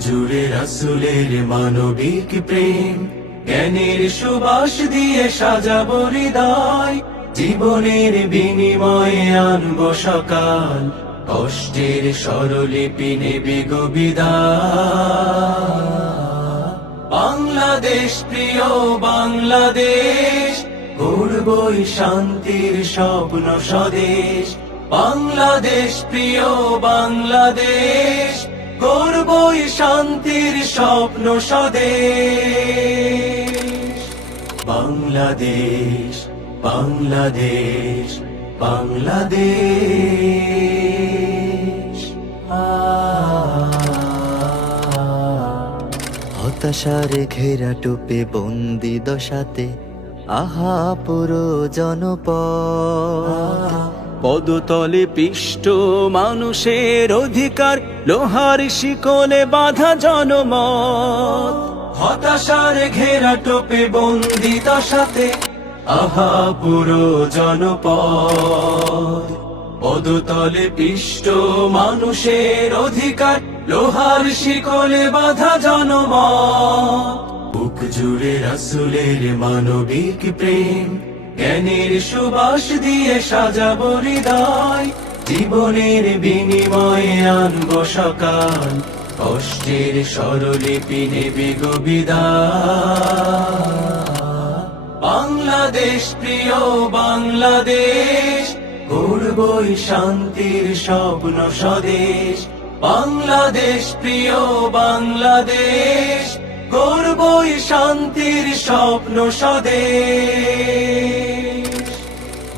জুড়ে রাসুলের মানবিক প্রেম। জ্ঞানের সুবাস দিয়ে সাজাবো হৃদয়। জীবনের বিনিময়ে আনব সকাল। কষ্টের স্বরলিপি নেবে বাংলাদেশ, প্রিয় বাংলাদেশ গড়বই শান্তির স্বপ্ন স্বদেশ। বাংলাদেশ, প্রিয় বাংলাদেশ গড়বই শান্তির স্বপ্ন স্বদেশ। বাংলাদেশ বাংলাদেশ বাংলাদেশ। হতাশার ঘেরা টুপে বন্দি দশাতে আহা পুরো জনপদ। পদতলে পিষ্ট মানুষের অধিকার, লোহার শিকলে বাধা জনমত। হতাশার ঘেরা টোপে বন্দি দশাতে আহা পুরো জনপদ। পদতলে পিষ্ট মানুষের অধিকার, লোহার শিকলে বাধা জনমত। বুক জুড়ে রাসুলের মানবিক প্রেম জ্ঞানের সুবাস দিয়ে সাজাবো হৃদয়, জীবনের বিনিময়ে আনব সকাল, কষ্টের স্বরলিপি নেবে গবিদা বাংলাদেশ, প্রিয় বাংলাদেশ গড়বই শান্তির স্বপ্ন স্বদেশ। বাংলাদেশ, প্রিয় বাংলাদেশ গড়বই শান্তির স্বপ্ন স্বদেশ।